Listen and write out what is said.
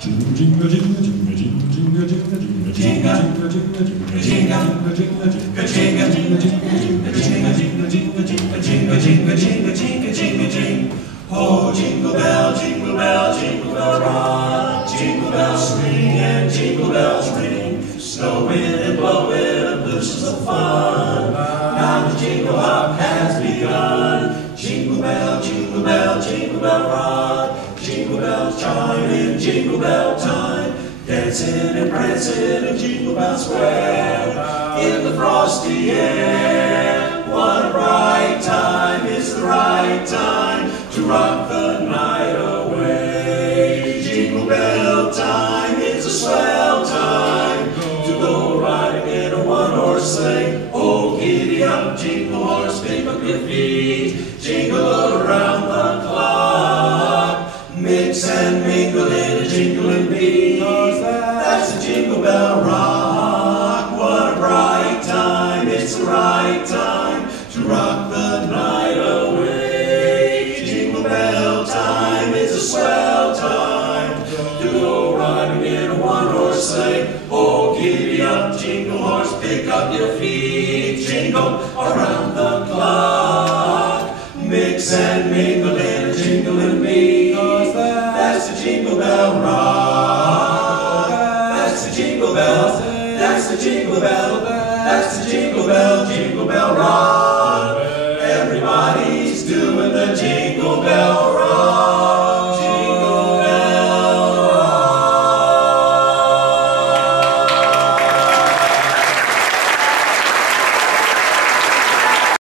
Jingle, jingle, jingle, jingle, jingle, jingle, jingle, jingle, jingle, jingle, jingle, jingle. Oh, jingle bell, jingle bell, jingle bell rock, jingle bells swing and jingle bells ring, snowing and blowing and loose of fun. Now the jingle hop has begun. Jingle bell, jingle bell, jingle bell rock, jingle bells chime in jingle bell time, dancing and prancing in Jingle Bell Square in the frosty air. What a bright time, it's the right time to rock the night away. Jingle bell time, it's a swell time to go riding in a one-horse sleigh. Oh, giddy up, jingle horse, pick up your feet, jingle around the clock, mix and mingle in a jingling beat. That's the Jingle Bell Rock. What a bright time, it's the right time to rock the night away. Jingle bell time is a swell time to go riding in a one-horse sleigh. Oh, giddy up, jingle horse, pick up your feet, jingle around the clock, mix and mingle in a jingling beat. That's the Jingle Bell Rock. That's the Jingle Bell. That's the Jingle Bell. That's the Jingle Bell, Jingle Bell Rock. Everybody's doing the Jingle Bell